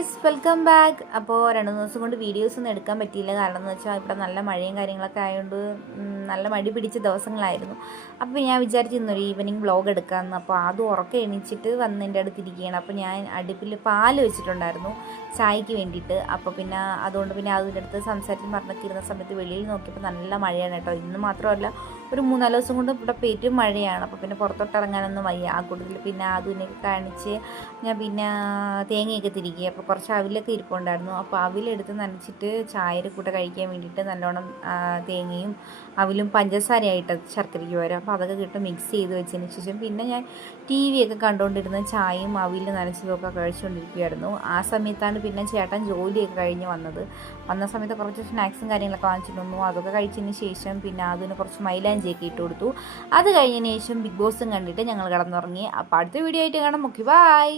Guys, welcome back. അപ്പോൾ 2 ദിവസം കൊണ്ട് വീഡിയോസ് ഒന്നും എടുക്കാൻ പറ്റിയില്ല. കാരണം എന്ന് വെച്ചാൽ ഇവിടെ നല്ല മഴയും കാര്യങ്ങളൊക്കെ ആയതുകൊണ്ട് നല്ല മടി പിടിച്ച ദിവസങ്ങളായിരുന്നു. അപ്പോൾ ഞാൻ വിചാരിച്ചു ഇന്നൊരു ഈവനിങ് വ്ളോഗ് എടുക്കാമെന്ന്. അപ്പോൾ അത് ഉറക്കെ എണീച്ചിട്ട് വന്ന് എൻ്റെ അടുത്തിരിക്കുകയാണ്. അപ്പോൾ ഞാൻ അടുപ്പിൽ പാല് വെച്ചിട്ടുണ്ടായിരുന്നു ചായക്ക് വേണ്ടിയിട്ട്. അപ്പോൾ പിന്നെ അതുകൊണ്ട് പിന്നെ അതിൻ്റെ അടുത്ത് സംസാരിച്ച് പറഞ്ഞൊക്കെ ഇരുന്ന സമയത്ത് വെളിയിൽ നോക്കിയപ്പോൾ നല്ല മഴയാണ് കേട്ടോ. ഇന്ന് മാത്രമല്ല, ഒരു 3-4 ദിവസം കൊണ്ട് ഇവിടെ പെരും മഴയാണ്. അപ്പോൾ പിന്നെ പുറത്തോട്ട് ഇറങ്ങാനൊന്നും വയ്യ. ആ കൂട്ടത്തിൽ പിന്നെ അതിനൊക്കെ കാണിച്ച് ഞാൻ പിന്നെ തേങ്ങയൊക്കെ തിരികെ. അപ്പോൾ കുറച്ച് അവിലൊക്കെ ഇരിപ്പുണ്ടായിരുന്നു. അപ്പോൾ അവിലെടുത്ത് നനച്ചിട്ട് ചായയുടെ കൂടെ കഴിക്കാൻ വേണ്ടിയിട്ട് നല്ലോണം തേങ്ങയും അവിലും പഞ്ചസാരയായിട്ട് ശർക്കരയ്ക്ക് വരും. അപ്പോൾ അതൊക്കെ കിട്ടും മിക്സ് ചെയ്ത് വെച്ചതിന് ശേഷം പിന്നെ ഞാൻ TV ഒക്കെ കണ്ടുകൊണ്ടിരുന്ന ചായയും അവിലും നനച്ചതൊക്കെ കഴിച്ചുകൊണ്ടിരിക്കുകയായിരുന്നു. ആ സമയത്താണ് പിന്നെ ചേട്ടൻ ജോലിയൊക്കെ കഴിഞ്ഞ് വന്ന സമയത്ത് കുറച്ച് സ്നാക്സും കാര്യങ്ങളൊക്കെ വാങ്ങിച്ചിട്ട് വന്നു. അതൊക്കെ കഴിച്ചതിന് ശേഷം പിന്നെ അതിന് കുറച്ച് മൈലാഞ്ചിയൊക്കെ ഇട്ട് കൊടുത്തു. അത് കഴിഞ്ഞതിന് ശേഷം ബിഗ് ബോസും കണ്ടിട്ട് ഞങ്ങൾ കിടന്നുറങ്ങി. അപ്പോൾ അടുത്ത വീഡിയോ ആയിട്ട് കാണാം. Okay, by.